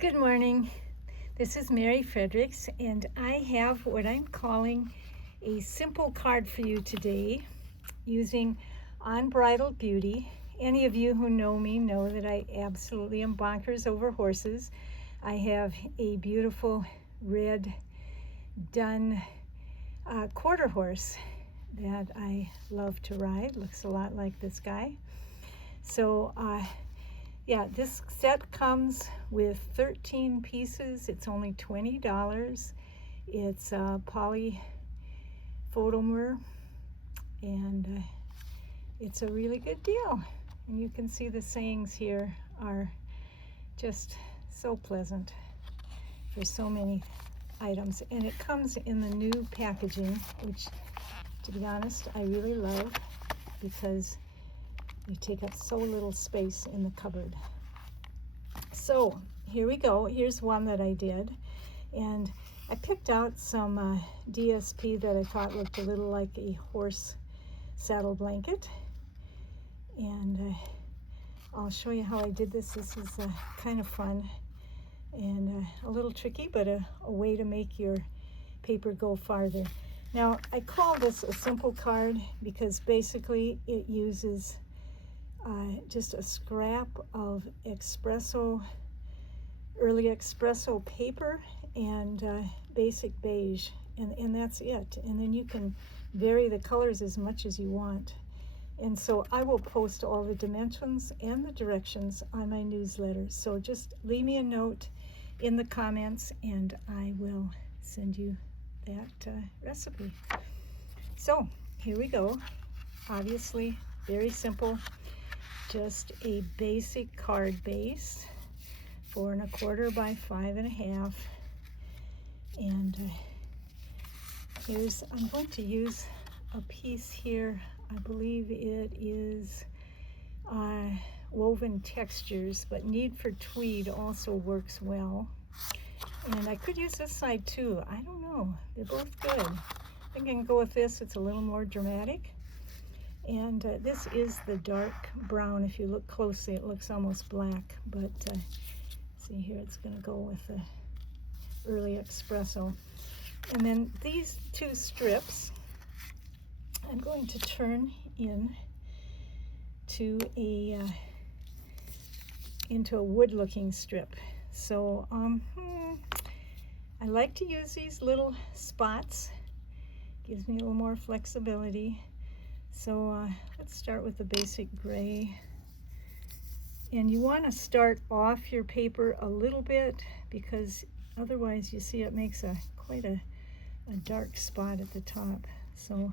Good morning. This is Mary Fredericks, and I have what I'm calling a simple card for you today using Unbridled Beauty. Any of you who know me know that I absolutely am bonkers over horses. I have a beautiful red dun quarter horse that I love to ride. Looks a lot like this guy. So yeah, this set comes with 13 pieces. It's only $20. It's poly photomer, and it's a really good deal. And you can see the sayings here are just so pleasant for so many items. And it comes in the new packaging, which, to be honest, I really love because they take up so little space in the cupboard. So here we go. Here's one that I did, and I picked out some DSP that I thought looked a little like a horse saddle blanket, and I'll show you how I did this. This is kind of fun and a little tricky, but a way to make your paper go farther. Now, I call this a simple card because basically it uses just a scrap of early Espresso paper and basic beige, and that's it. And then you can vary the colors as much as you want. And so I will post all the dimensions and the directions on my newsletter. So just leave me a note in the comments and I will send you that recipe. So here we go. Obviously, very simple. Just a basic card base, 4 1/4 by 5 1/2, and I'm going to use a piece here. I believe it is woven textures, but Need for Tweed also works well. And I could use this side too. I don't know. They're both good. I think I can go with this. It's a little more dramatic. And this is the dark brown. If you look closely, it looks almost black, but see here, it's going to go with the early Espresso. And then these 2 strips, I'm going to turn into a wood-looking strip. So I like to use these little spots. Gives me a little more flexibility. So let's start with the basic gray. And you want to start off your paper a little bit because otherwise you see it makes quite a dark spot at the top. So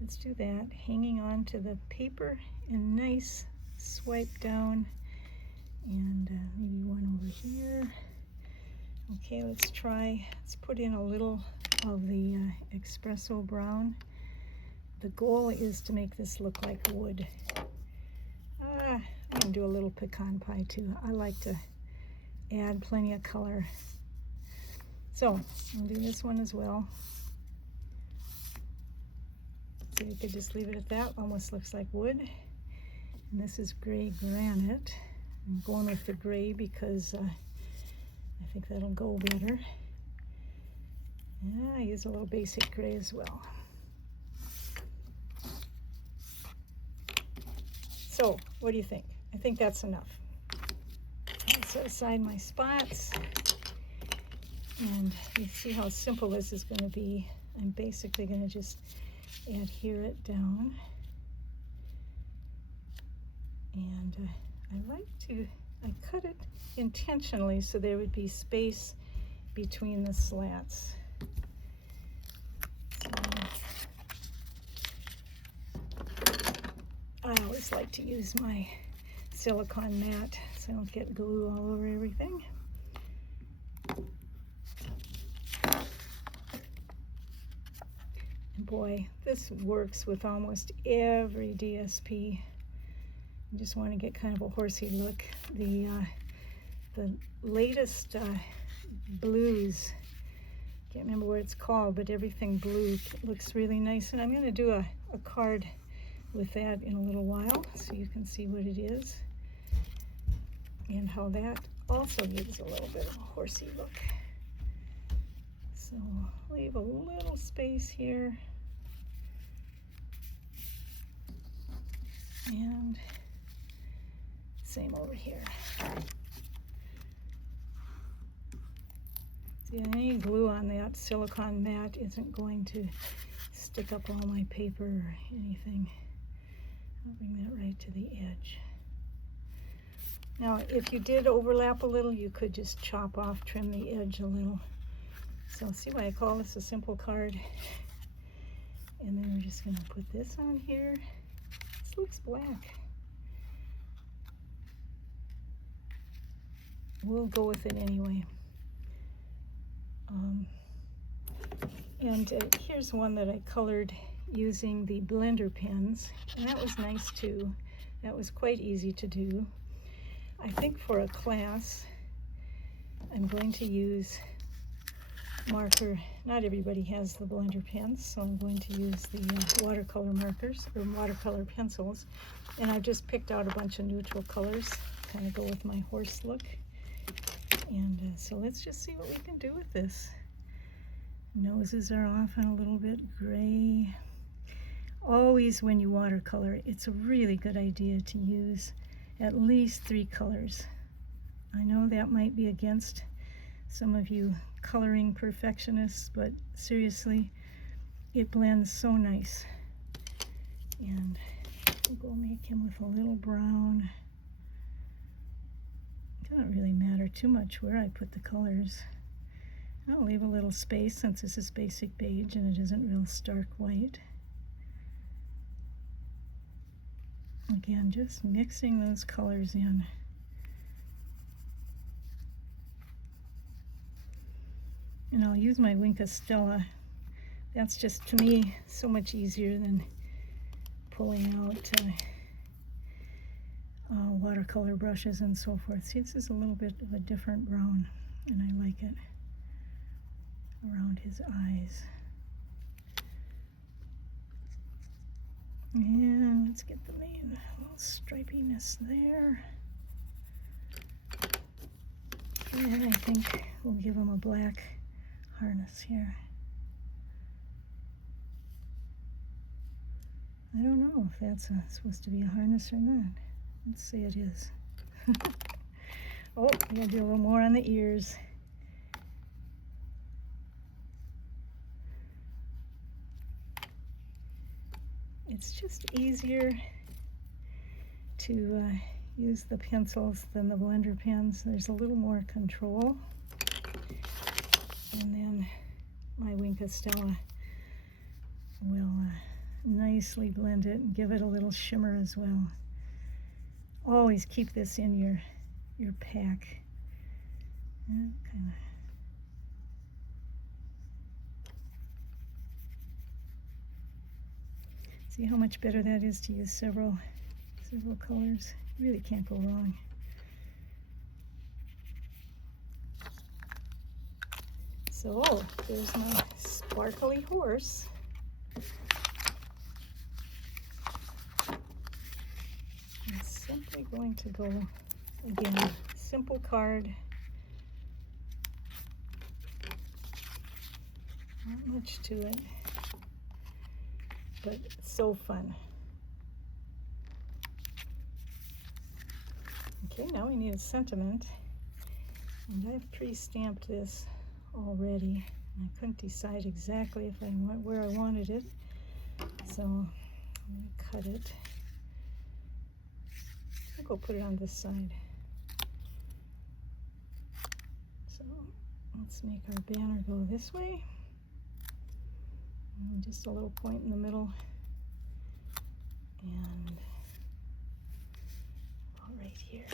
let's do that, hanging on to the paper and nice swipe down, and maybe one over here. Okay, let's put in a little of the Espresso brown. The goal is to make this look like wood. I'm going to do a little pecan pie too. I like to add plenty of color. So I'll do this one as well. So you could just leave it at that. Almost looks like wood. And this is gray granite. I'm going with the gray because I think that'll go better. And I use a little basic gray as well. So, what do you think? I think that's enough. I'll set aside my spots, and you see how simple this is going to be. I'm basically going to just adhere it down, and I cut it intentionally so there would be space between the slats. I always like to use my silicone mat so I don't get glue all over everything. And boy, this works with almost every DSP. I just want to get kind of a horsey look. The latest blues, can't remember what it's called, but everything blue looks really nice. And I'm going to do a card with that in a little while so you can see what it is. and how that also gives a little bit of a horsey look. So leave a little space here. And same over here. See, any glue on that silicone mat isn't going to stick up all my paper or anything. I'll bring that right to the edge. Now, if you did overlap a little, you could just chop off, trim the edge a little. So see why I call this a simple card? And then we're just gonna put this on here. This looks black. We'll go with it anyway. Here's one that I colored using the blender pens, and that was nice too. That was quite easy to do. I think for a class, I'm going to use marker. Not everybody has the blender pens, so I'm going to use the watercolor markers or watercolor pencils. And I've just picked out a bunch of neutral colors, kind of go with my horse look. And so let's just see what we can do with this. Noses are often a little bit gray. Always when you watercolor, it's a really good idea to use at least 3 colors. I know that might be against some of you coloring perfectionists, but seriously, it blends so nice. And we'll go make him with a little brown. It doesn't really matter too much where I put the colors. I'll leave a little space since this is basic beige and it isn't real stark white. Again, just mixing those colors in. And I'll use my Wink of Stella. That's just, to me, so much easier than pulling out watercolor brushes and so forth. See, this is a little bit of a different brown, and I like it around his eyes. And let's get the main little stripiness there. And I think we'll give him a black harness here. I don't know if that's supposed to be a harness or not. Let's say it is. Oh, I'm gonna do a little more on the ears. It's just easier to use the pencils than the blender pens. There's a little more control. And then my Wink of Stella will nicely blend it and give it a little shimmer as well. Always keep this in your pack. See how much better that is to use several colors. You really can't go wrong. So there's my sparkly horse. I'm simply going to go, again, simple card. Not much to it, but it's so fun. Okay, now we need a sentiment. And I've pre-stamped this already. I couldn't decide exactly where I wanted it. So I'm going to cut it. I'll go put it on this side. So let's make our banner go this way. And just a little point in the middle. And right here.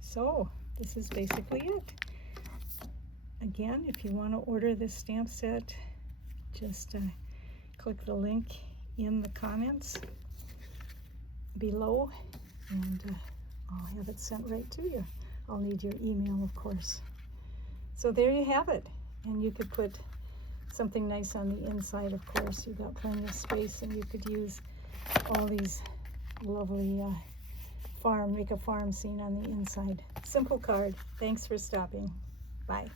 So this is basically it. Again, if you want to order this stamp set, just click the link in the comments below, and I'll have it sent right to you. I'll need your email, of course. So there you have it, and you could put something nice on the inside, of course. You've got plenty of space, and you could use all these lovely farm, make a farm scene on the inside. Simple card. Thanks for stopping. Bye.